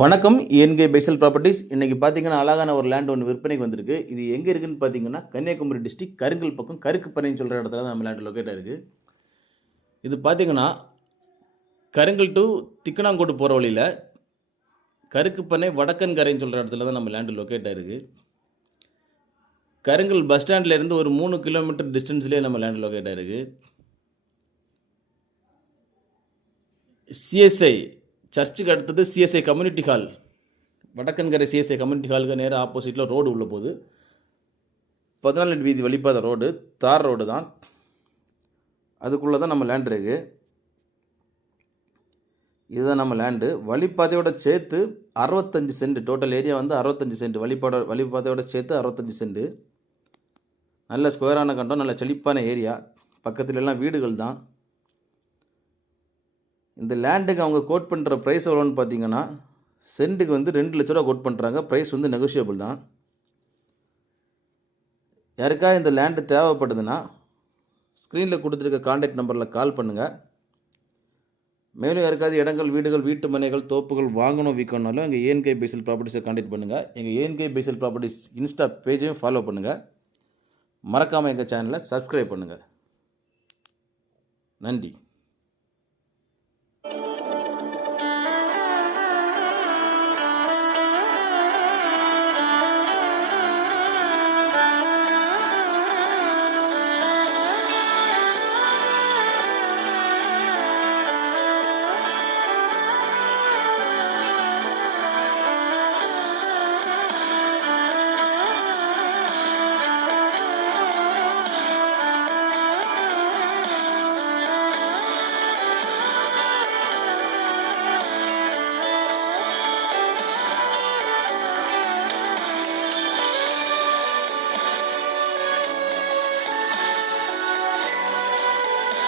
வணக்கம் ஏன்கே பைசல் ப்ராப்பர்ட்டிஸ். இன்றைக்கி பார்த்தீங்கன்னா அழகான ஒரு லேண்ட் ஒன்று விற்பனைக்கு வந்திருக்கு. இது எங்கே இருக்குதுன்னு பார்த்தீங்கன்னா கன்னியாகுமரி டிஸ்ட்ரிக்ட் கருங்கல் பக்கம் கருக்குப்பனைன்னு சொல்கிற இடத்துல தான் நம்ம லேண்ட் லொக்கேட் ஆகிருக்கு. இது பார்த்தீங்கன்னா கருங்கல் டு திக்கனாங்கோடு போகிற வழியில் கருக்குப்பனை வடக்கன் கரைன்னு சொல்கிற இடத்துல தான் நம்ம லேண்டு லொக்கேட் ஆகிருக்கு. கருங்கல் பஸ் ஸ்டாண்ட்லேருந்து ஒரு 3 கிலோமீட்டர் டிஸ்டன்ஸ்லேயே நம்ம லேண்டு லொக்கேட் ஆகிருக்கு. சிஎஸ்ஐ சர்ச்சுக்கு அடுத்தது CSI community hall, Vadakkankarai CSI community ஹாலுக்கு நேராக ஆப்போசிட்டில் ரோடு உள்ள போகுது. 14 வீதி வழிபாதை ரோடு, தார் ரோடு தான். அதுக்குள்ளே தான் நம்ம லேண்ட் இருக்குது. இதுதான் நம்ம லேண்டு. வழிபாதையோட சேர்த்து 65 சென்ட், டோட்டல் ஏரியா வந்து 65 சென்ட். வழிபாதையோட சேர்த்து 65 சென்ட். நல்ல ஸ்கொயரான கண்டம், நல்ல செழிப்பான ஏரியா. பக்கத்துல எல்லாம் வீடுகள் தான். இந்த லேண்டுக்கு அவங்க கோட் பண்ணுற ப்ரைஸ் எவ்வளோன்னு பார்த்தீங்கன்னா சென்ட்டுக்கு வந்து 2 லட்ச ரூபா கோட் பண்ணுறாங்க. ப்ரைஸ் வந்து நெகோஷியபிள் தான். யாருக்காக இந்த லேண்டு தேவைப்படுதுன்னா ஸ்க்ரீனில் கொடுத்துருக்க கான்டாக்ட் நம்பரில் கால் பண்ணுங்கள். மேலும் யாருக்காவது இடங்கள், வீடுகள், வீட்டு மனைகள், தோப்புகள் வாங்கணும் விற்கணும்னாலும் எங்கள் ஏஎன்கே பைசல் ப்ராப்பர்ட்டிஸை கான்டாக்ட் பண்ணுங்கள். எங்கள் ஏஎன்கே பைசல் ப்ராப்பர்ட்டிஸ் இன்ஸ்டா பேஜையும் ஃபாலோ பண்ணுங்கள். மறக்காமல் எங்கள் சேனலை சப்ஸ்கிரைப் பண்ணுங்கள். நன்றி.